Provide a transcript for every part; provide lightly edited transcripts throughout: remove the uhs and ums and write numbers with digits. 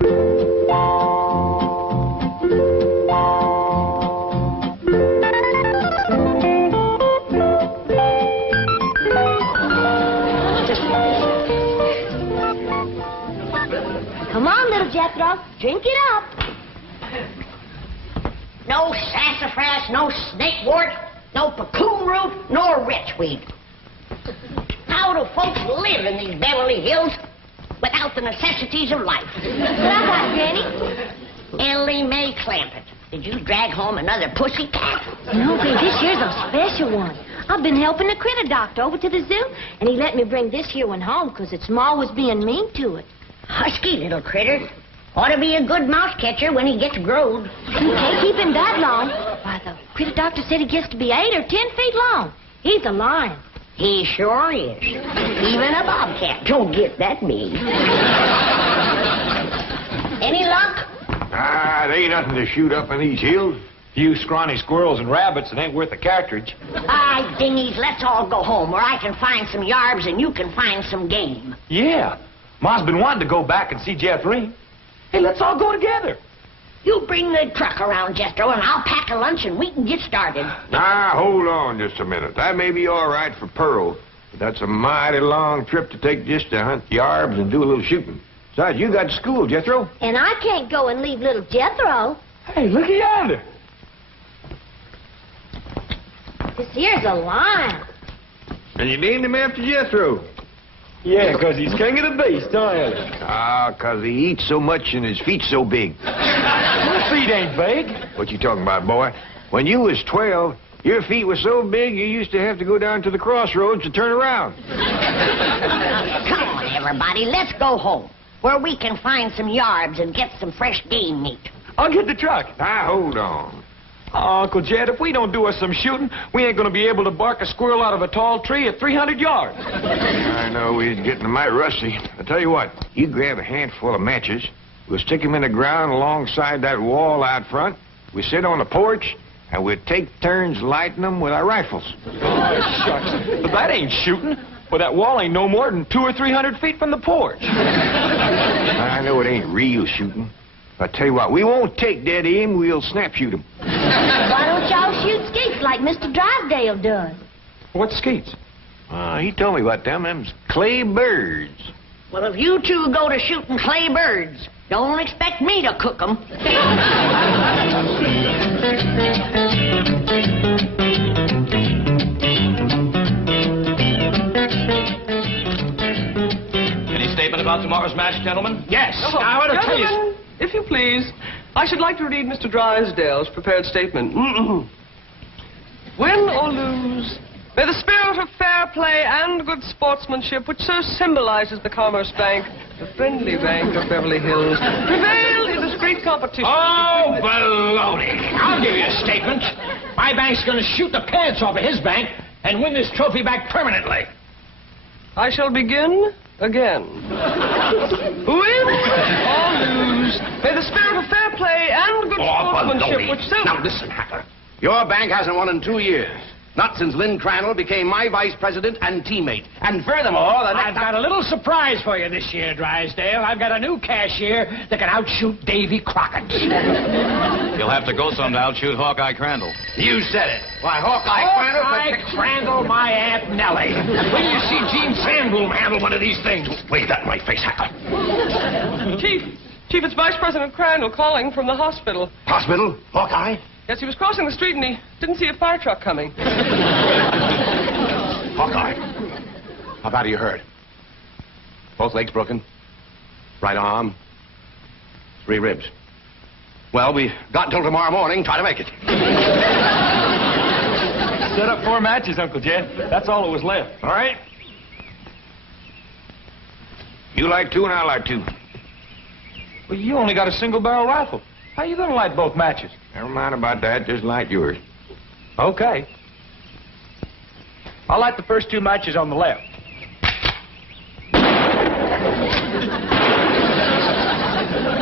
Come on, little Jethro. Drink it up. No sassafras, no snakewort, no cocoon root, nor witchweed. How do folks live in these Beverly Hills without the necessities of life? What I got, Granny? Elly May Clampett. Did you drag home another pussy cat? No, babe, this year's a special one. I've been helping the critter doctor over to the zoo, and he let me bring this here one home because its ma was being mean to it. Husky little critter. Ought to be a good mouse catcher when he gets growed. You can't keep him that long. Why, the critter doctor said he gets to be 8 or 10 feet long. He's a lion. He sure is. Even a bobcat don't get that big. Any luck? Ah, there ain't nothing to shoot up in these hills. Few scrawny squirrels and rabbits, it ain't worth a cartridge. Aye, dingies, let's all go home where I can find some yarbs and you can find some game. Yeah. Ma's been wanting to go back and see Jethro. Hey, let's all go together. You bring the truck around, Jethro, and I'll pack a lunch and we can get started. Now, hold on just a minute. That may be all right for Pearl, but that's a mighty long trip to take just to hunt yarbs and do a little shooting. Besides, you got school, Jethro. And I can't go and leave little Jethro. Hey, look yonder. This here's a lion. And you named him after Jethro. Yeah, because he's king of the beast, don't you? Ah, 'cause he eats so much and his feet's so big. Your feet ain't big. What you talking about, boy? When you was 12, your feet were so big you used to have to go down to the crossroads to turn around. Come on, everybody, let's go home where we can find some yarbs and get some fresh game meat. I'll get the truck. Now, hold on. Oh, Uncle Jed, if we don't do us some shooting, we ain't going to be able to bark a squirrel out of a tall tree at 300 yards. I know we're getting mighty rusty. I tell you what, you grab a handful of matches, we'll stick them in the ground alongside that wall out front, we sit on the porch, and we'll take turns lighting them with our rifles. Oh, shucks. But that ain't shooting. Well, that wall ain't no more than 200 or 300 feet from the porch. I know it ain't real shooting. But I tell you what, we won't take dead aim, we'll snap shoot them. Why don't y'all shoot skeets like Mr. Drysdale does? What's skeets? He told me about them. Them's clay birds. Well, if you two go to shooting clay birds, don't expect me to cook them. Any statement about tomorrow's match, gentlemen? Yes. Oh, Now, I want to tell you... Gentlemen, if you please, I should like to read Mr. Drysdale's prepared statement. Win or lose, may the spirit of fair play and good sportsmanship, which so symbolizes the Commerce Bank, the friendly bank of Beverly Hills, prevail in this great competition. Oh, baloney. I'll give you a statement. My bank's going to shoot the pants off of his bank and win this trophy back permanently. I shall begin again. Win or lose, may the spirit of fair play and good sportsmanship, baloney. which so... Now, listen, Hacker. Your bank hasn't won in 2 years. Not since Lynn Crandall became my vice president and teammate. And furthermore, I've got a little surprise for you this year, Drysdale. I've got a new cashier that can outshoot Davy Crockett. You'll have to go some to outshoot Hawkeye Crandall. You said it. Why, Hawkeye Crandall... Hawkeye Crandall, my Aunt Nellie. When you see Gene Sandbloom handle one of these things, wave that in my face, Hacker. Chief, it's Vice President Crandall calling from the hospital. Hospital? Hawkeye? Yes, he was crossing the street and he didn't see a fire truck coming. Hawkeye. How bad are you hurt? Both legs broken? Right arm? 3 ribs. Well, we got until tomorrow morning. Try to make it. Set up 4 matches, Uncle Jed. That's all that was left. All right? You like 2 and I like 2. Well, you only got a single-barrel rifle. How you going to light both matches? Never mind about that. Just light yours. Okay. I'll light the first 2 matches on the left.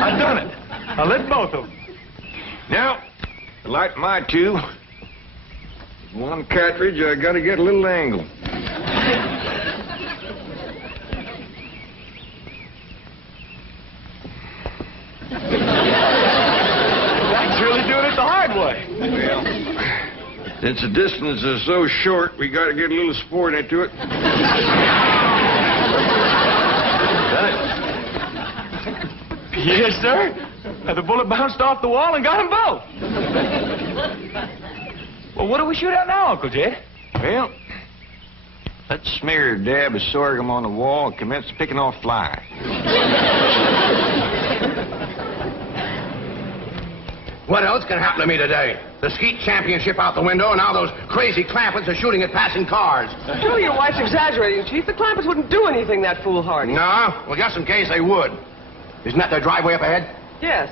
I've done it. I lit both of them. Now, to light my 2, 1 cartridge, I got to get a little angle. boy. Well, since the distance is so short, we got to get a little sport into it. Yes, sir. The bullet bounced off the wall and got them both. Well, what do we shoot at now, Uncle Jed? Well, let's smear a dab of sorghum on the wall and commence picking off flies. What else can happen to me today? The skeet championship out the window, and now those crazy Clampetts are shooting at passing cars. Surely your wife's exaggerating, Chief. The Clampetts wouldn't do anything that foolhardy. No? Well, just in case they would. Isn't that their driveway up ahead? Yes.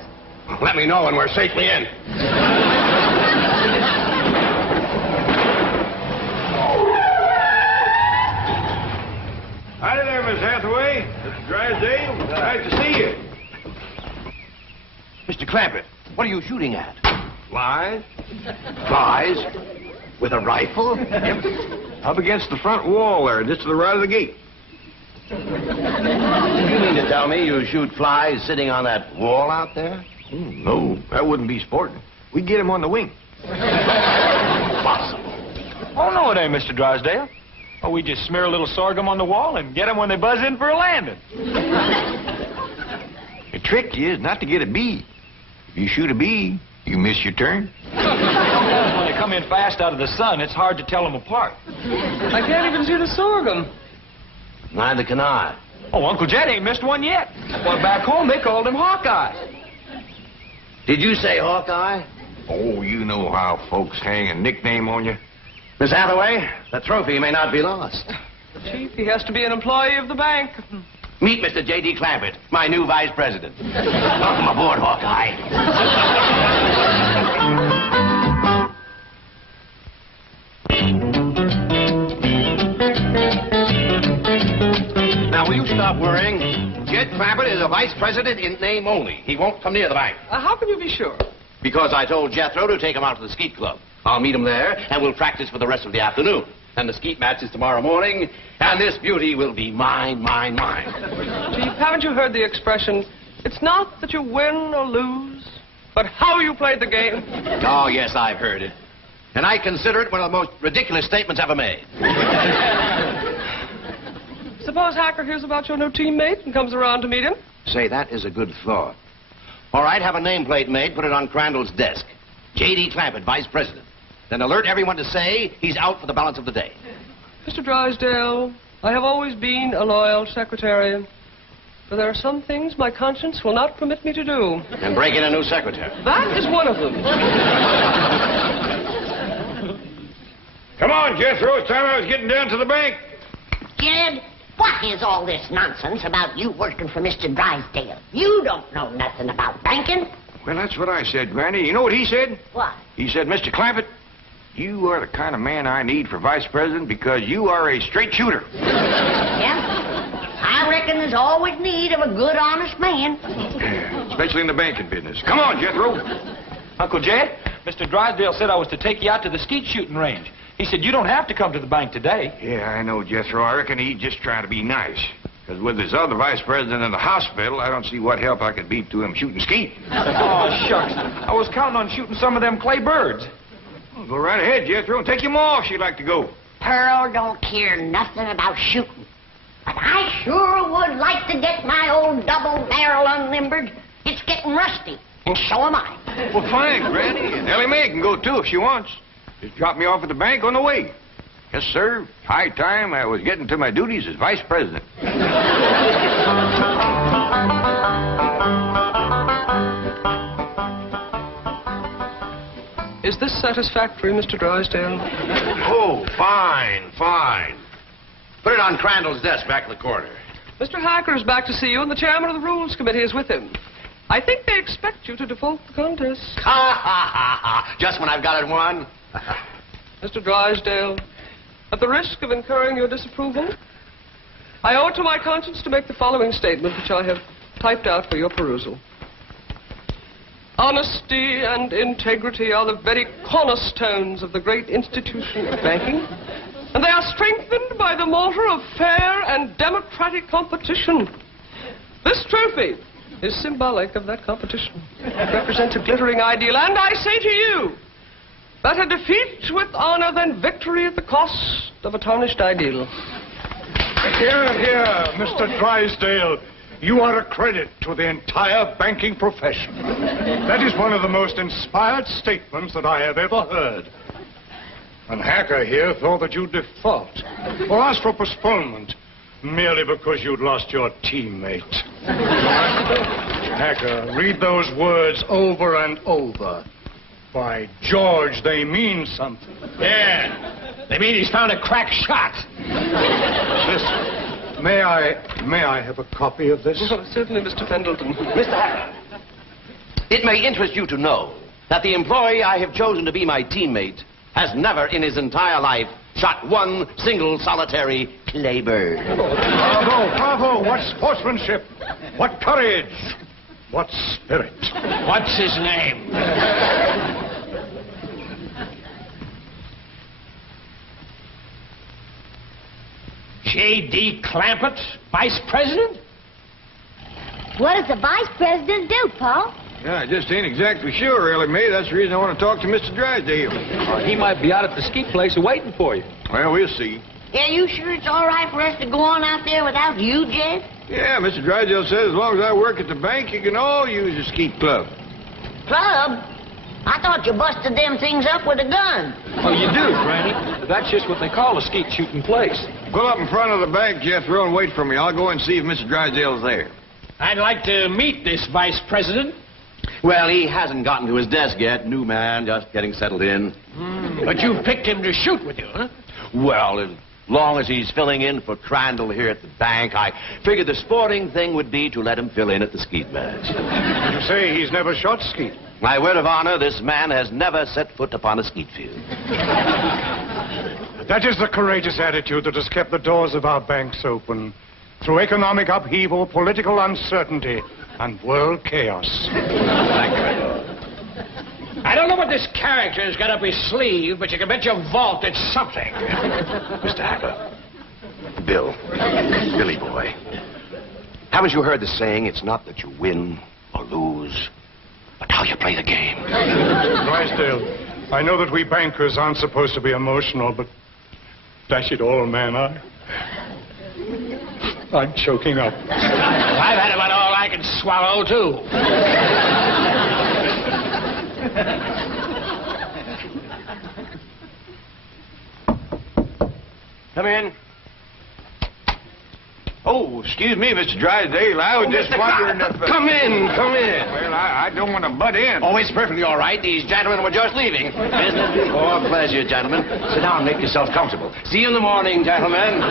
Let me know when we're safely in. Hi there, Miss Hathaway. Mr. Drysdale. Nice to see you. Mr. Clampett, what are you shooting at? Flies? Flies? With a rifle? Up against the front wall there, just to the right of the gate. You mean to tell me you shoot flies sitting on that wall out there? Oh, no, that wouldn't be sporting. We'd get 'em on the wing. Impossible. Oh, no, it ain't, Mr. Drysdale. Oh, we just smear a little sorghum on the wall and get them when they buzz in for a landing. The trick is not to get a bee. If you shoot a bee, you miss your turn. When they come in fast out of the sun, it's hard to tell them apart. I can't even see the sorghum. Neither can I. Oh, Uncle Jed ain't missed one yet. Well, back home, they called him Hawkeye. Did you say Hawkeye? Oh, you know how folks hang a nickname on you. Miss Hathaway, the trophy may not be lost. Chief, he has to be an employee of the bank. Meet Mr. J.D. Clampett, my new vice president. Welcome aboard, Hawkeye. Now, will you stop worrying? Jed Clampett is a vice president in name only. He won't come near the bank. How can you be sure? Because I told Jethro to take him out to the skeet club. I'll meet him there, and we'll practice for the rest of the afternoon. And the skeet match is tomorrow morning, and this beauty will be mine, mine, mine. Chief, haven't you heard the expression, it's not that you win or lose, but how you played the game? Oh, yes, I've heard it. And I consider it one of the most ridiculous statements ever made. Suppose Hacker hears about your new teammate and comes around to meet him? Say, that is a good thought. All right, have a nameplate made, put it on Crandall's desk. J.D. Clampett, vice president. Then alert everyone to say he's out for the balance of the day. Mr. Drysdale, I have always been a loyal secretary, but there are some things my conscience will not permit me to do. And break in a new secretary. That is one of them. Come on, Jethro. It's time I was getting down to the bank. Jed, what is all this nonsense about you working for Mr. Drysdale? You don't know nothing about banking. Well, that's what I said, Granny. You know what he said? What? He said, Mr. Clampett, you are the kind of man I need for vice president because you are a straight shooter. Yeah? I reckon there's always need of a good, honest man. Especially in the banking business. Come on, Jethro. Uncle Jed, Mr. Drysdale said I was to take you out to the skeet shooting range. He said you don't have to come to the bank today. Yeah, I know, Jethro. I reckon he's just trying to be nice. Because with his other vice president in the hospital, I don't see what help I could be to him shooting skeet. Oh, shucks. I was counting on shooting some of them clay birds. Well, go right ahead, Jethro, and take him off if you'd like to go. Pearl don't care nothing about shooting. But I sure would like to get my old double barrel unlimbered. It's getting rusty, and so am I. Well, fine, Granny. And Elly May can go, too, if she wants. Just drop me off at the bank on the way. Yes, sir. High time I was getting to my duties as vice president. Is this satisfactory, Mr. Drysdale? Oh, fine, fine. Put it on Crandall's desk back in the corner. Mr. Hacker is back to see you, and the chairman of the Rules Committee is with him. I think they expect you to default the contest. Ha, ha, ha, ha. Just when I've got it won. Mr. Drysdale, at the risk of incurring your disapproval, I owe it to my conscience to make the following statement, which I have typed out for your perusal. Honesty and integrity are the very cornerstones of the great institution of banking, and they are strengthened by the mortar of fair and democratic competition. This trophy is symbolic of that competition. It represents a glittering ideal, and I say to you, Better defeat with honor than victory at the cost of a tarnished ideal. Here, here, Mr. Drysdale. You are a credit to the entire banking profession. That is one of the most inspired statements that I have ever heard. And Hacker here thought that you'd default or ask for postponement merely because you'd lost your teammate. Hacker, read those words over and over. By George, they mean something. Yeah. They mean he's found a crack shot. Listen. May I have a copy of this? Oh, certainly, Mr. Pendleton. Mr. Hacker, it may interest you to know that the employee I have chosen to be my teammate has never in his entire life shot one single solitary claybird. Bravo, bravo. What sportsmanship. What courage. What spirit. What's his name? Jed Clampett, Vice President? What does the vice president do, Paul? Yeah, I just ain't exactly sure, Elly May. That's the reason I want to talk to Mr. Drysdale. He might be out at the ski place waiting for you. Well, we'll see. Yeah, you sure it's all right for us to go on out there without you, Jed? Yeah, Mr. Drysdale says as long as I work at the bank, you can all use the skeet club. Club? I thought you busted them things up with a gun. Oh, you do, Granny. That's just what they call a skeet shooting place. Pull up in front of the bank, Jethro, and wait for me. I'll go and see if Mr. Drysdale's there. I'd like to meet this Vice President. Well, he hasn't gotten to his desk yet. New man, just getting settled in. But you picked him to shoot with you, huh? Well, as long as he's filling in for Crandall here at the bank, I figured the sporting thing would be to let him fill in at the skeet match. You say he's never shot skeet? My word of honor, this man has never set foot upon a skeet field. That is the courageous attitude that has kept the doors of our banks open through economic upheaval, political uncertainty, and world chaos. I don't know what this character's got up his sleeve, but you can bet your vault it's something. Mr. Hacker, Billy boy, haven't you heard the saying, it's not that you win or lose, but how you play the game? Drysdale, I know that we bankers aren't supposed to be emotional, but dash it all, man, I'm choking up. I've had about all I can swallow, too. Come in. Oh, excuse me, Mr. Drysdale. I was just wondering if... Come in. Well, I don't want to butt in. Oh, it's perfectly all right. These gentlemen were just leaving. Business before pleasure, gentlemen. Sit down and make yourself comfortable. See you in the morning, gentlemen.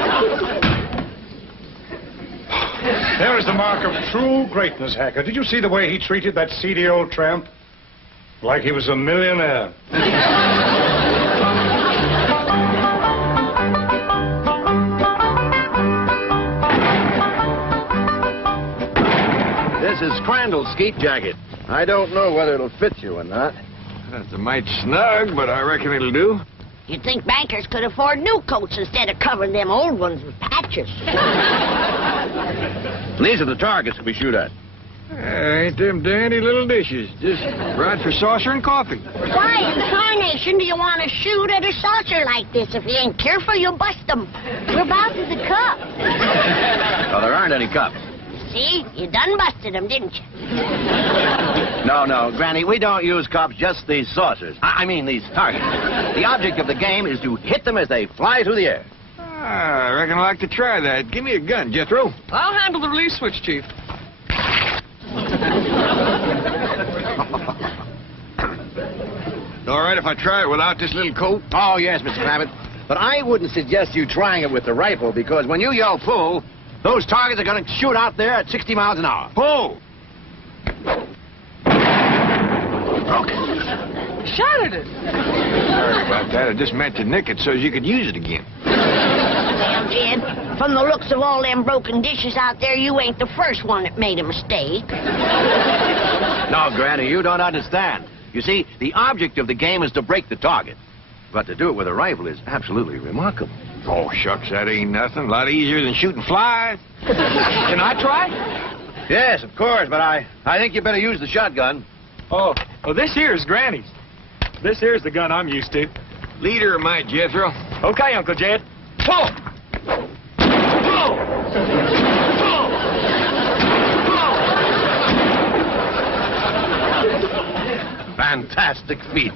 There is the mark of true greatness, Hacker. Did you see the way he treated that seedy old tramp? Like he was a millionaire. This is Crandall's skeet jacket. I don't know whether it'll fit you or not. That's a mite snug, but I reckon it'll do. You'd think bankers could afford new coats instead of covering them old ones with patches. These are the targets we shoot at. Ain't them dandy little dishes. Just right for saucer and coffee. Why in tarnation do you want to shoot at a saucer like this? If you ain't careful, you'll bust them. Whereabouts is the cup? Oh, there aren't any cups. See? You done busted them, didn't you? No, Granny, we don't use cups, just these saucers. I mean these targets. The object of the game is to hit them as they fly through the air. I reckon I'd like to try that. Give me a gun, Jethro. I'll handle the release switch, Chief. All right if I try it without this little coat? Oh, yes, Mr. Clampett. But I wouldn't suggest you trying it with the rifle, because when you yell pull, those targets are going to shoot out there at 60 miles an hour. Pull! Shattered it. Sorry about that. I just meant to nick it so you could use it again. Well, Jed, from the looks of all them broken dishes out there, you ain't the first one that made a mistake. No, Granny, you don't understand. You see, the object of the game is to break the target. But to do it with a rifle is absolutely remarkable. Oh, shucks, that ain't nothing. A lot easier than shooting flies. Can I try? Yes, of course, but I think you better use the shotgun. Oh, this here is Granny's. This here's the gun I'm used to. Leader of mine, Jethro. Okay, Uncle Jed. Pull! Pull! Fantastic feat.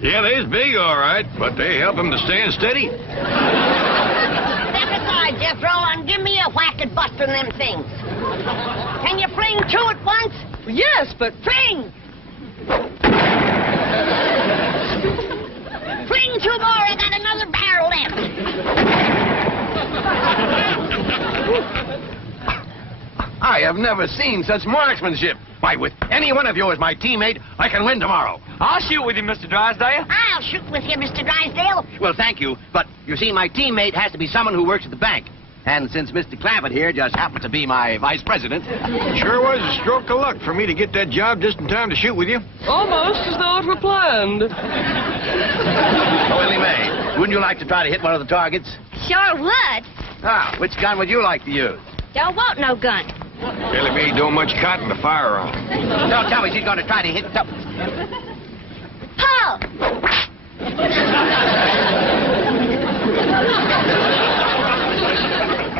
Yeah, they's big, all right, but they help him to stand steady. Step aside, Jethro, and give me a whack at busting them things. Can you fling two at once? Yes, but Fling! Fling two more. I got another barrel left. I have never seen such marksmanship. Why, with any one of you as my teammate, I can win tomorrow. I'll shoot with you, Mr. Drysdale. I'll shoot with you, Mr. Drysdale. Well, thank you, but you see, my teammate has to be someone who works at the bank. And since Mr. Clampett here just happens to be my vice president... Sure was a stroke of luck for me to get that job just in time to shoot with you. almost as though it were planned. Oh, Elly May, wouldn't you like to try to hit one of the targets? Sure would. Ah, which gun would you like to use? Don't want no gun. Elly May don't much cotton to fire on. Don't tell me she's going to try to hit some... Pull!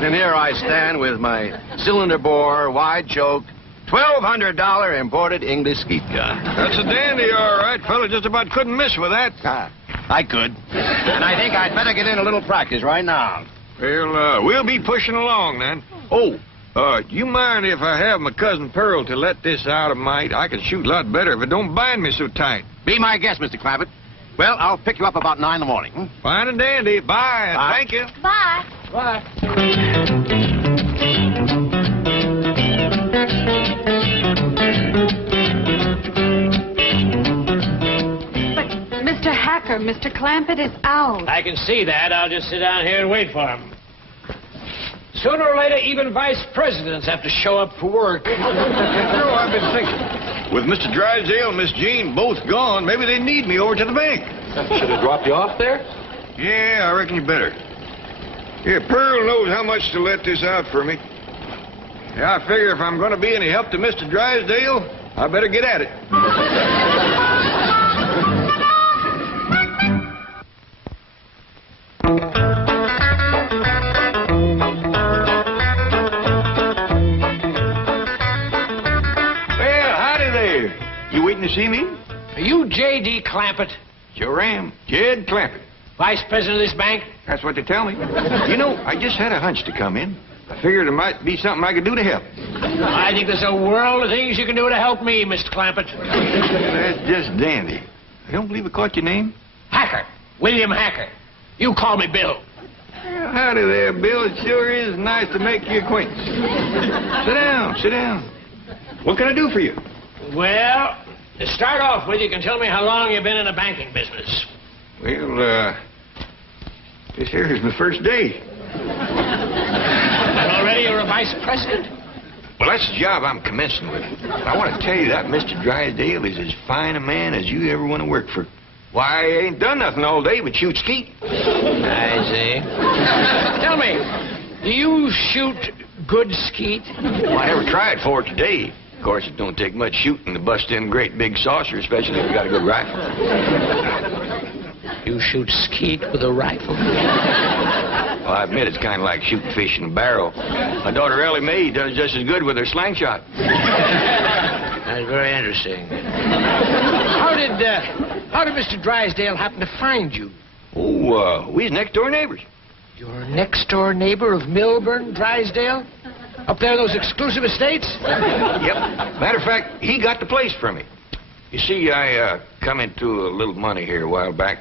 And here I stand with my cylinder bore, wide choke, $1,200 imported English skeet gun. That's a dandy, all right. Fella just about couldn't miss with that. Ah, I could. And I think I'd better get in a little practice right now. Well, we'll be pushing along then. Oh, do you mind if I have my cousin Pearl to let this out of mine? I can shoot a lot better if it don't bind me so tight. Be my guest, Mr. Clampett. Well, I'll pick you up about 9 in the morning. Hmm? Fine and dandy. Bye. Bye. Thank you. Bye. Bye. But, Mr. Hacker, Mr. Clampett is out. I can see that. I'll just sit down here and wait for him. Sooner or later, even vice presidents have to show up for work. I've been thinking. With Mr. Drysdale and Miss Jean both gone, maybe they need me over to the bank. Should have dropped you off there? Yeah, I reckon you better. Yeah, Pearl knows how much to let this out for me. Yeah, I figure if I'm going to be any help to Mr. Drysdale, I better get at it. Well, howdy there. You waiting to see me? Are you J.D. Clampett, Sure am. Jed Clampett. vice president of this bank? That's what they tell me. You know, I just had a hunch to come in. I figured there might be something I could do to help. I think there's a world of things you can do to help me, Mr. Clampett. That's just dandy. I don't believe I caught your name. Hacker. William Hacker. You call me Bill. Well, howdy there, Bill. It sure is nice to make your acquaintance. Sit down, sit down. What can I do for you? Well, to start off with, you can tell me how long you've been in the banking business. Well, this here is the first day. And already you're a vice president? Well, that's the job I'm commencing with. I want to tell you that Mr. Drysdale is as fine a man as you ever want to work for. Why, I ain't done nothing all day but shoot skeet. I see. Tell me, do you shoot good skeet? Well, I never tried for it today. Of course, it don't take much shooting to bust in a great big saucer, especially if you got a good rifle. You shoot skeet with a rifle? Well, I admit it's kind of like shooting fish in a barrel. My daughter Elly May does just as good with her slingshot. That's very interesting. How did Mr. Drysdale happen to find you? Oh, we's next-door neighbors. Your next-door neighbor of Milburn, Drysdale? Up there, those exclusive estates? Yep. Matter of fact, he got the place for me. You see, I come into a little money here a while back,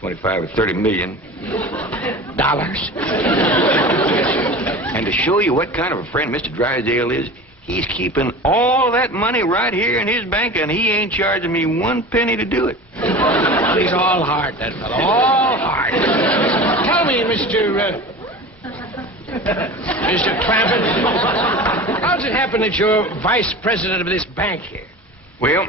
25 or 30 million. Dollars? And to show you what kind of a friend Mr. Drysdale is, he's keeping all that money right here in his bank, and he ain't charging me one penny to do it. Well, he's all heart, that fellow. All heart. Tell me, Mr. Clampett, how does it happen that you're vice president of this bank here? Well,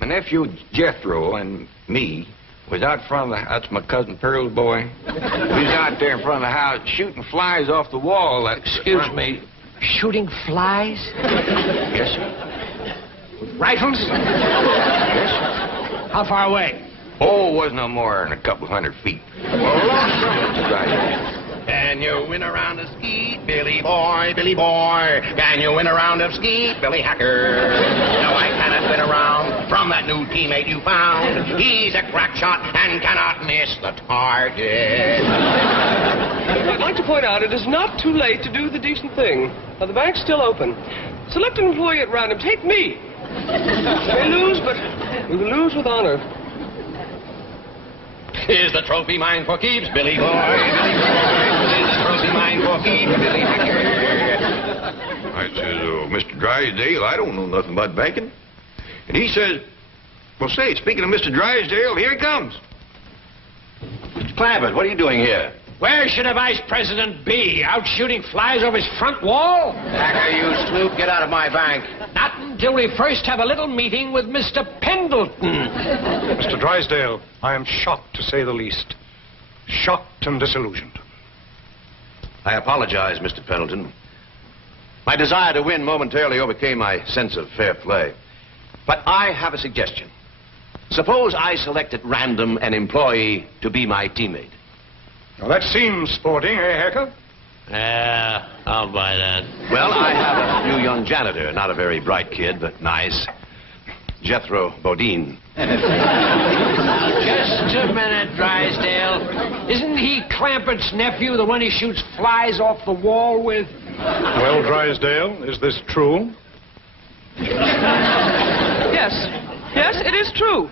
my nephew Jethro and me was out front of the... That's my cousin Pearl's boy. We was out there in front of the house shooting flies off the wall. Excuse me, shooting flies? Yes, sir. Rifles? Yes, sir. How far away? Oh, was no more than a couple 100 feet. Mr. Drysdale. Can you win a round of skeet, Billy boy, Billy boy? Can you win a round of skeet, Billy Hacker? No, I cannot win a round from that new teammate you found. He's a crack shot and cannot miss the target. I'd like to point out it is not too late to do the decent thing. Now, the bank's still open. Select an employee at random. Take me. We may lose, but we will lose with honor. Is the trophy mine for keeps, Billy boy, Billy boy? Is the trophy mine for keeps, Billy Hacker? I says, Mr. Drysdale, I don't know nothing about banking. And he says, well, say, speaking of Mr. Drysdale, here he comes. Mr. Clampett, what are you doing here? Where should a vice president be? Out shooting flies over his front wall? Hacker, you snoop, get out of my bank. Not until we first have a little meeting with Mr. Pendleton. Mr. Drysdale, I am shocked to say the least. Shocked and disillusioned. I apologize, Mr. Pendleton. My desire to win momentarily overcame my sense of fair play. But I have a suggestion. Suppose I select at random an employee to be my teammate. Now, that seems sporting, eh, Hacker? Yeah, I'll buy that. Well, I have a new young janitor. Not a very bright kid, but nice. Jethro Bodine. Just a minute, Drysdale. Isn't he Clampett's nephew, the one he shoots flies off the wall with? Well, Drysdale, is this true? Yes. Yes, it is true.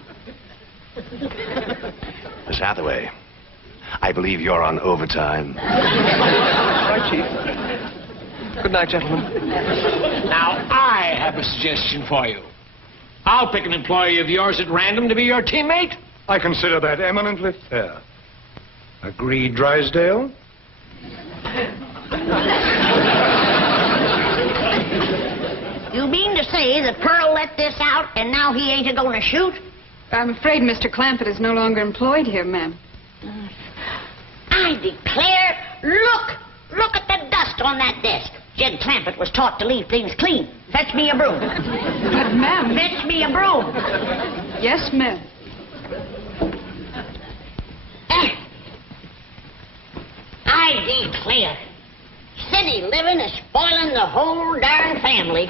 Miss Hathaway, I believe you're on overtime. Right, Chief. Good night, gentlemen. Now, I have a suggestion for you. I'll pick an employee of yours at random to be your teammate. I consider that eminently fair. Agreed, Drysdale? You mean to say that Pearl let this out and now he ain't a-going to shoot? I'm afraid Mr. Clampett is no longer employed here, ma'am. I declare, look at the dust on that desk. Jed Clampett was taught to leave things clean. Fetch me a broom. But, ma'am... Fetch me a broom. Yes, ma'am. I declare, city living is spoiling the whole darn family.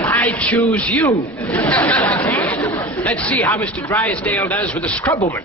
I choose you. Let's see how Mr. Drysdale does with the scrub woman.